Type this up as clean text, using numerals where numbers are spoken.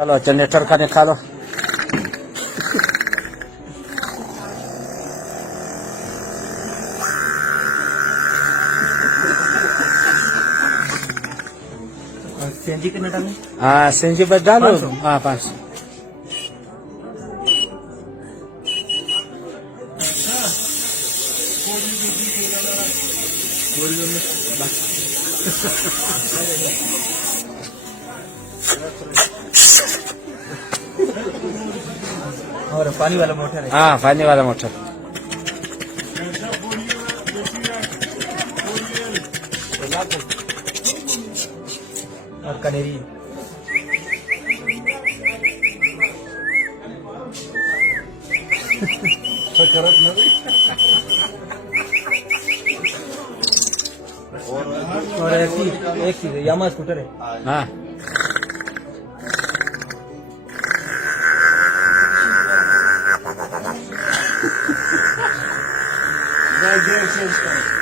चलो जनरेटर का निकालो। सीएनजी कितना डालें? हाँ सीएनजी बस डालो। 500? हाँ 500। और पानी वाला मोटर है। हाँ पानी वाला मोटर। और कनेरी। और एक चीज है, यामा स्कूटर है। हाँ Vai, Deus,